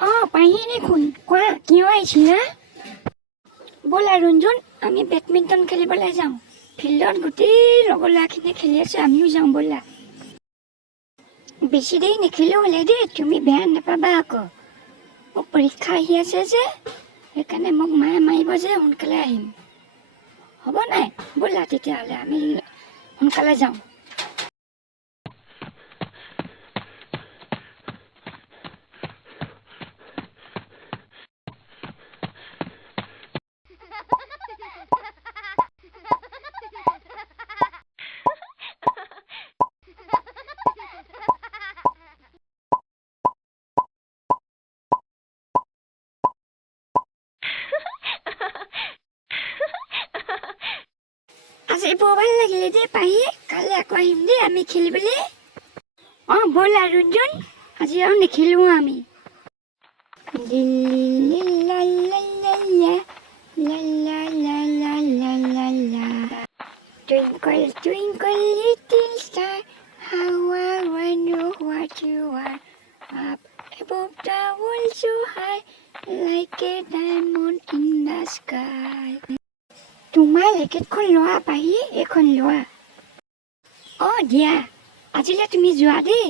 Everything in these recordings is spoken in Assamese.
পাহি দেখোন কোৱা কিয় আহিছিলা ব'লা ৰঞ্জন আমি বেডমিণ্টন খেলিবলৈ যাওঁ ফিল্ডত গোটেই লগৰ ল'ৰাখিনিয়ে খেলি আছে আমিও যাওঁ ব'লা বেছি দেৰি নেখেলো হ'লে দেই তুমি বেয়া নাপাবা আকৌ মোৰ পৰীক্ষা আহি আছে যে সেইকাৰণে মোক মায়ে মাৰিব যে সোনকালে আহিম হ'ব নাই ব'লা তেতিয়াহ'লে আমি সোনকালে যাওঁ আজি বৰ ভাল লাগিলে দেই পাহি কালি আকৌ আহিম দেই আমি খেলিবলৈ ব'লা ৰঞ্জন আজি আৰু নেখেলোঁ আমি Twinkle, twinkle, little star, how I wonder what you are. Up above the world so high, like a diamond in the sky. তোমাৰ লেকেটখন লোৱা পাহি এইখন লোৱা দিয়া আজিলৈ তুমি যোৱা দেই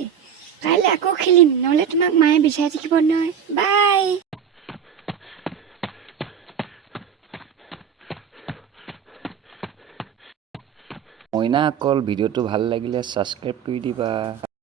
কাইলৈ আকৌ খেলিম নহ'লে তোমাক মায়ে বিচাৰি থাকিব নহয় বাই মইনা অকল ভিডিঅ'টো ভাল লাগিলে ছাবস্ক্ৰাইব কৰি দিবা